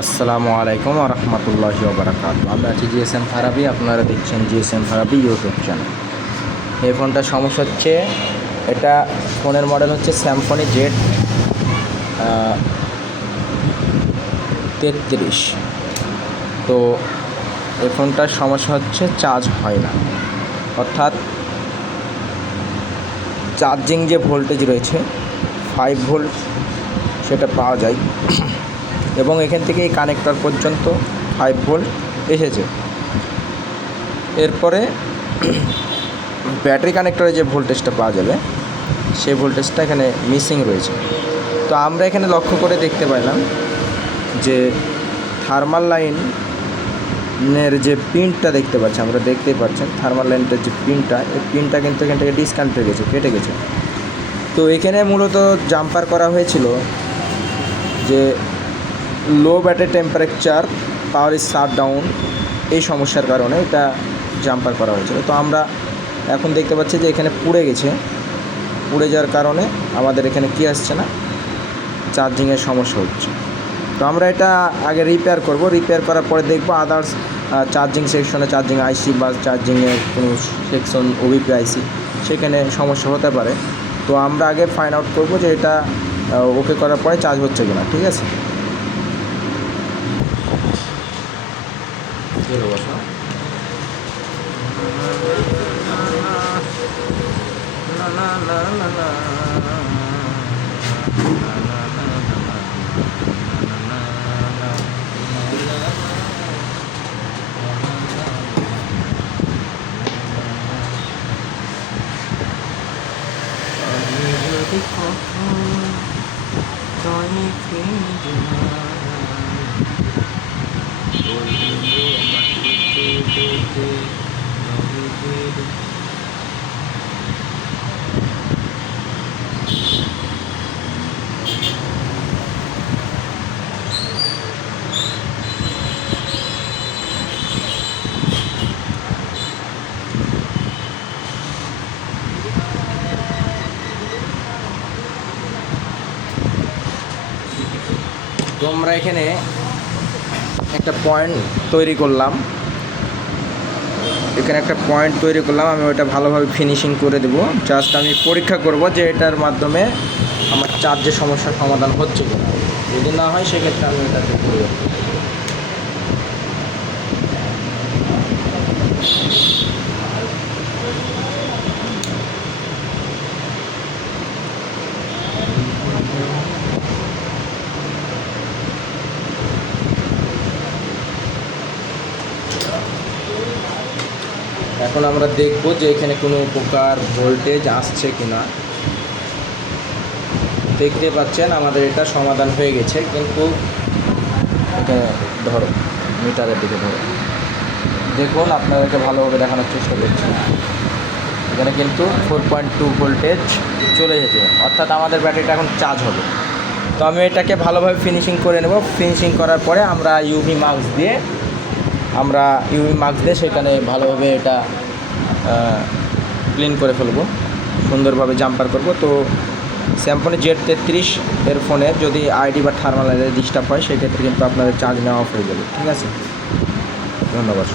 আসসালামু আলাইকুম রহমতুল্লাহি ওয়া বারাকাতুহু। আমি আছি জিএসএম ফারাবি, আপনারা দেখছেন জিএসএম ফারাবি ইউটিউব চ্যানেল। এই ফোনটার সমস্যা হচ্ছে, এটা ফোনের মডেল হচ্ছে স্যামসং জেড 33। তো এই ফোনটার সমস্যা হচ্ছে চার্জ হয় না, অর্থাৎ চার্জিং যে ভোল্টেজ রয়েছে 5 ভোল্ট সেটা পাওয়া যায় এবং এখান থেকে এই কানেক্টর পর্যন্ত 5 ভোল্ট এসেছে। এরপরে ব্যাটারি কানেক্টরে যে ভোল্টেজটা পাওয়া যাবে সেই ভোল্টেজটা এখানে মিসিং রয়েছে। তো আমরা এখানে লক্ষ্য করে দেখতে পাইলাম যে থার্মাল লাইনের যে পিনটা দেখতে পাচ্ছি, আমরা দেখতেই পাচ্ছেন থার্মাল লাইনটার যে পিনটা, এই পিনটা কিন্তু এখান থেকে ডিসকানেক্ট হয়ে গেছে, কেটে গেছে। তো এখানে মূলত জাম্পার করা হয়েছিল যে লো battery temperature power is shut down, এই সমস্যার কারণে এটা জাম্পার করা হয়েছিল। তো আমরা এখন দেখতে পাচ্ছি যে এখানে পুড়ে গেছে, পুড়ে যাওয়ার কারণে আমাদের এখানে কি আসছে না, চার্জিংয়ের সমস্যা হচ্ছে। তো আমরা এটা আগে রিপেয়ার করব, রিপেয়ার করার পরে দেখব আদার্স চার্জিং সেকশনে, চার্জিং আইসি বা চার্জিংয়ের কোনো সেকশন ওবিপি আইসি সেখানে সমস্যা হতে পারে। তো আমরা আগে ফাইন্ড আউট করব যে এটা ওকে করার পরে চার্জ হচ্ছে কিনা। ঠিক আছে, তো আমরা এখানে একটা পয়েন্ট তৈরি করলাম, আমি ওটা ভালোভাবে ফিনিশিং করে দেবো। জাস্ট আমি পরীক্ষা করব যে এটার মাধ্যমে আমার চার্জের সমস্যার সমাধান হচ্ছে কিনা। যদি না হয় সেক্ষেত্রে আমি এটাতে করব। এখন আমরা দেখব যে এখানে কোনো প্রকার ভোল্টেজ আসছে কিনা। দেখতে পাচ্ছেন আমাদের এটা সমাধান হয়ে গেছে, কিন্তু এখানে ধরো মিটারের দিকে ধরো, দেখুন আপনাদেরকে ভালোভাবে দেখানোর চেষ্টা করছি। এখানে কিন্তু 4.2 ভোল্টেজ চলে গেছে, অর্থাৎ আমাদের ব্যাটারিটা এখন চার্জ হবে। তো আমি এটাকে ভালোভাবে ফিনিশিং করে নেব। ফিনিশিং করার পরে আমরা ইউভি মাস্ক দিয়ে সেখানে ভালোভাবে এটা ক্লিন করে ফেলবো, সুন্দরভাবে জাম্পার করব। তো স্যামসং জেড 33 এর ফোনে যদি আইডি বা থার্মাল ডিস্টার্ব হয় সেক্ষেত্রে কিন্তু আপনাদের চার্জ নেওয়া অফ হয়ে যাবে। ঠিক আছে, ধন্যবাদ।